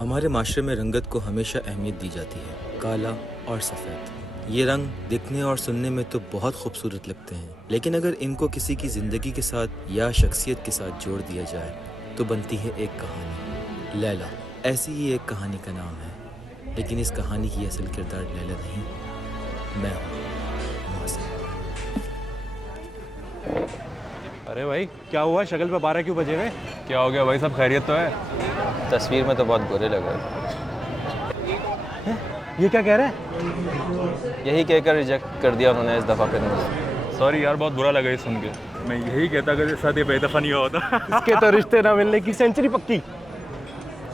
हमारे माशरे में रंगत को हमेशा अहमियत दी जाती है। काला और सफ़ेद, ये रंग दिखने और सुनने में तो बहुत खूबसूरत लगते हैं, लेकिन अगर इनको किसी की ज़िंदगी के साथ या शख्सियत के साथ जोड़ दिया जाए तो बनती है एक कहानी। लैला ऐसी ही एक कहानी का नाम है, लेकिन इस कहानी की असल किरदार लैला नहीं, मैं हूँ, मोहसिन। अरे भाई क्या हुआ, शक्ल पे 12 क्यों बजे हुए? क्या हो गया भाई, सब खैरियत तो है? तस्वीर में तो बहुत बुरे लग रहे ये क्या कह रहा है? थे। यही कहकर रिजेक्ट कर दिया उन्होंने इस दफ़ा फिर मुझे। सॉरी यार, बहुत बुरा लगा ये सुन के। मैं यही कहता कि तेरे साथ ये बेदफा नहीं हुआ होता। इसके तो रिश्ते ना मिलने की सेंचुरी पक्की।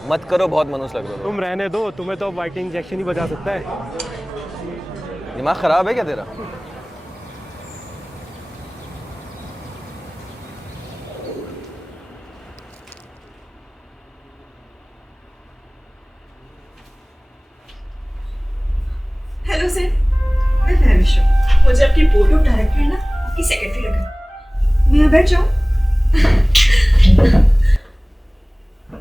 मत करो, बहुत मनूस लग रहे हो। तुम रहने दो, तुम्हें तो वाइटिंग इंजेक्शन ही बचा सकता है। दिमाग ख़राब है क्या तेरा? हेलो सर, मैं महविश हूँ। मुझे आपकी बोर्ड ऑफ डायरेक्टर है ना, आपकी सेक्रेटरी रखा। मैं यहाँ बैठ जाऊँ?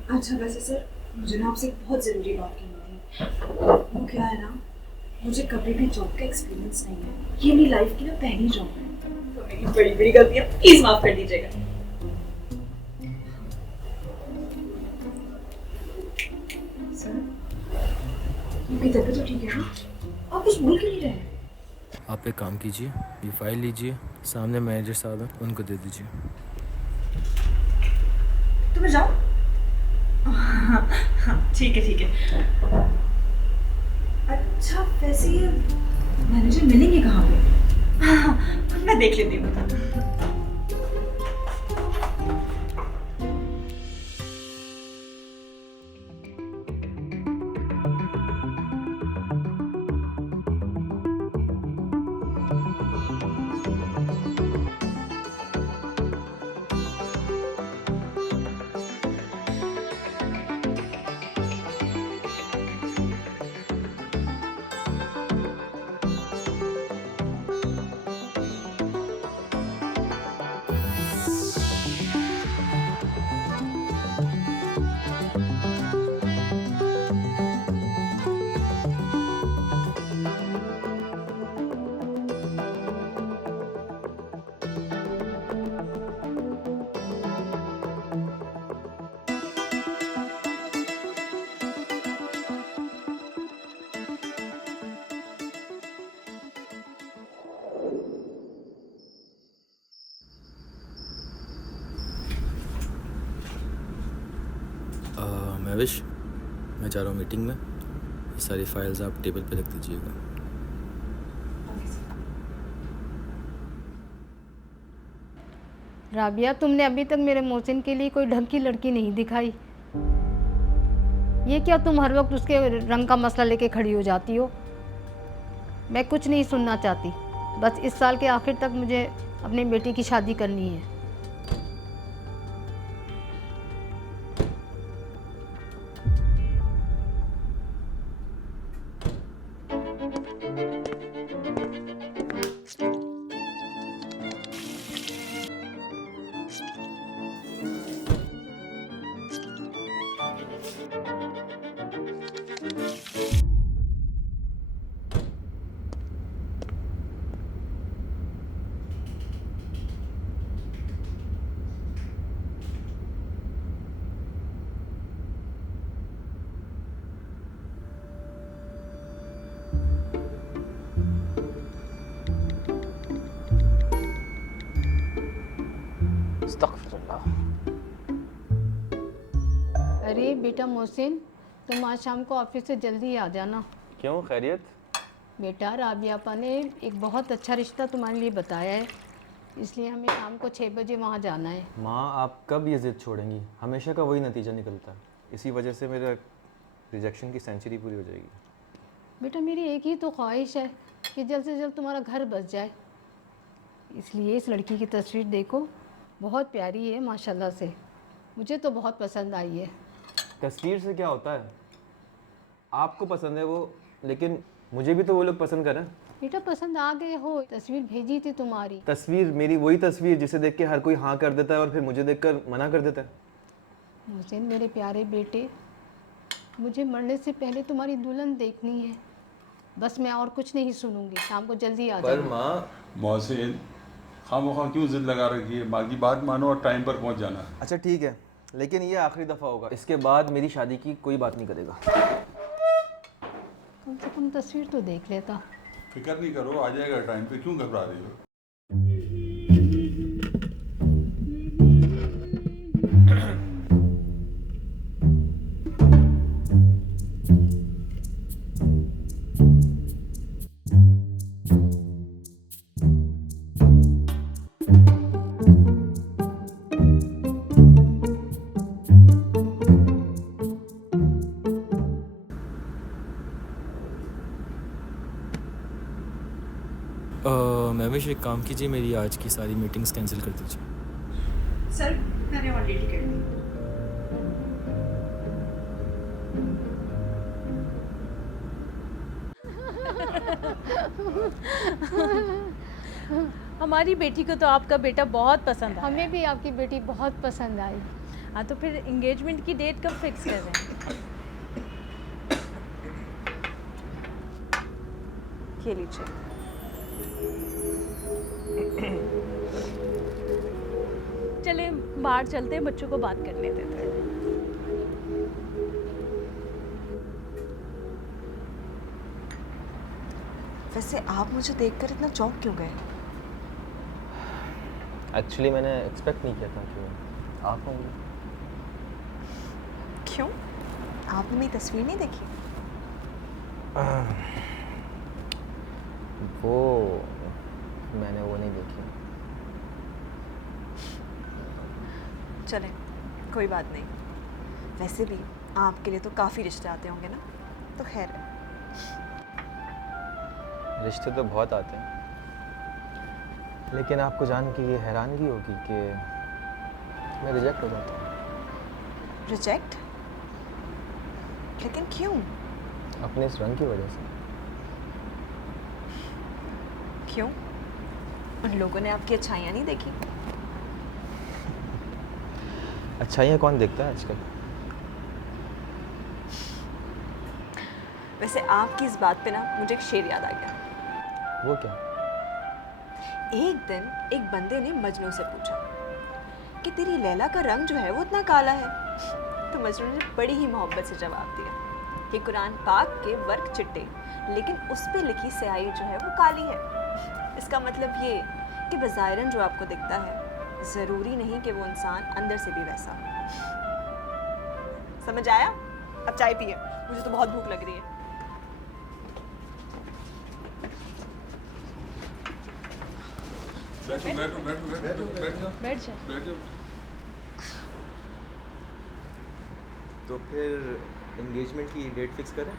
अच्छा वैसे सर, मुझे ना आपसे बहुत ज़रूरी बात करनी थी। वो क्या है ना, मुझे कभी भी जॉब का एक्सपीरियंस नहीं है। ये मेरी लाइफ की ना पहली जॉब है, तो मेरी बड़ी बड़ी गलतियाँ प्लीज़ माफ़ कर दीजिएगा। सर, आपकी तबीयत तो ठीक है ना? आप कुछ बोल क्यों नहीं रहे? आप एक काम कीजिए, ये फाइल लीजिए, सामने मैनेजर साहब हैं, उनको दे दीजिए। तो मैं जाऊँ? हाँ, ठीक है ठीक है। अच्छा वैसे ये मैनेजर मिलेंगे कहाँ पे? हाँ, मैं देख लेती हूँ। महविश, मैं जा रहा हूँ मीटिंग में। ये सारी फाइल्स आप टेबल पे रख दीजिएगा। राबिया, तुमने अभी तक मेरे मोहसिन के लिए कोई ढंग की लड़की नहीं दिखाई। ये क्या तुम हर वक्त उसके रंग का मसला लेके खड़ी हो जाती हो? मैं कुछ नहीं सुनना चाहती। बस इस साल के आखिर तक मुझे अपनी बेटी की शादी करनी है। अस्तगफिरुल्लाह। अरे बेटा मोहसिन, तुम आज शाम को ऑफिस से जल्दी आ जाना। क्यों, खैरियत? बेटा, राबिया आपा ने एक बहुत अच्छा रिश्ता तुम्हारे लिए बताया है, इसलिए हमें शाम को 6 बजे वहाँ जाना है। माँ, आप कब ये ज़िद छोड़ेंगी? हमेशा का वही नतीजा निकलता है। इसी वजह से मेरा रिजेक्शन की सेंचुरी पूरी हो जाएगी। बेटा, मेरी एक ही तो ख्वाहिश है कि जल्द से जल्द तुम्हारा घर बस जाए। इसलिए इस लड़की की तस्वीर देखो, बहुत प्यारी है माशाल्लाह से। मुझे तो बहुत पसंद आई है। तस्वीर से क्या होता है? आपको पसंद है वो, लेकिन मुझे भी तो वो लोग पसंद करें। बेटा, पसंद आ गए हो, तस्वीर भेजी थी तुम्हारी। तस्वीर मेरी वही तस्वीर जिसे देख के हर कोई हाँ कर देता है और फिर मुझे देखकर मना कर देता है। मोहसिन मेरे प्यारे बेटे, मुझे मरने से पहले तुम्हारी दुल्हन देखनी है। बस मैं और कुछ नहीं सुनूंगी। शाम को जल्दी आ पर जाओ। माँ, मोहसिन खामोखा क्यों जिद लगा रखी है? माँ की बात मानो और टाइम पर पहुंच जाना। अच्छा ठीक है, लेकिन ये आखिरी दफ़ा होगा। इसके बाद मेरी शादी की कोई बात नहीं करेगा। कम से कम तस्वीर तो देख लेता। फिक्र नहीं करो, आ जाएगा टाइम पे, क्यों घबरा रही हो? महविश एक काम कीजिए, मेरी आज की सारी मीटिंग्स कैंसिल कर दीजिए। सर मैंने ऑलरेडी कर दी। हमारी बेटी को तो आपका बेटा बहुत पसंद आया। हमें भी आपकी बेटी बहुत पसंद आई। हाँ, तो फिर एंगेजमेंट की डेट कब फिक्स कर रहे हैं? ये लीजिए। चले बाहर चलते हैं, बच्चों को बात करने देते हैं। वैसे आप मुझे देखकर इतना चौंक क्यों गए? एक्चुअली मैंने एक्सपेक्ट नहीं किया था कि आप होंगे। क्यों? आपने मेरी तस्वीर नहीं देखी? वो मैंने वो नहीं देखी। चलें, कोई बात नहीं। वैसे भी आपके लिए तो काफ़ी रिश्ते आते होंगे ना, तो खैर है। रिश्ते तो बहुत आते हैं, लेकिन आपको जान के ये हैरानगी होगी कि मैं रिजेक्ट हो जाता हूँ। रिजेक्ट? लेकिन क्यों? अपने इस रंग की वजह से। क्यों? उन लोगों ने आपकी अच्छाइयाँ नहीं देखी? अच्छाइयाँ कौन देखता है आजकल? वैसे आपकी इस बात पे ना मुझे एक शेर याद आ गया। वो क्या? एक दिन एक बंदे ने मजनू से पूछा कि तेरी लैला का रंग जो है वो इतना काला है। तो मजनू ने बड़ी ही मोहब्बत से जवाब दिया कि कुरान पाक के वर्क चिट्टे, लेकिन उस पे लिखी स्याही जो है वो काली है। इसका मतलब ये कि बज़ाहिरन जो आपको दिखता है ज़रूरी नहीं कि वो इंसान अंदर से भी वैसा हो। समझ आया? अब चाय पिए, मुझे तो बहुत भूख लग रही है। बैठो बैठो बैठो बैठो बैठ जाओ बैठ जाओ। बैठ जाओ। तो फिर एंगेजमेंट की डेट फिक्स करें?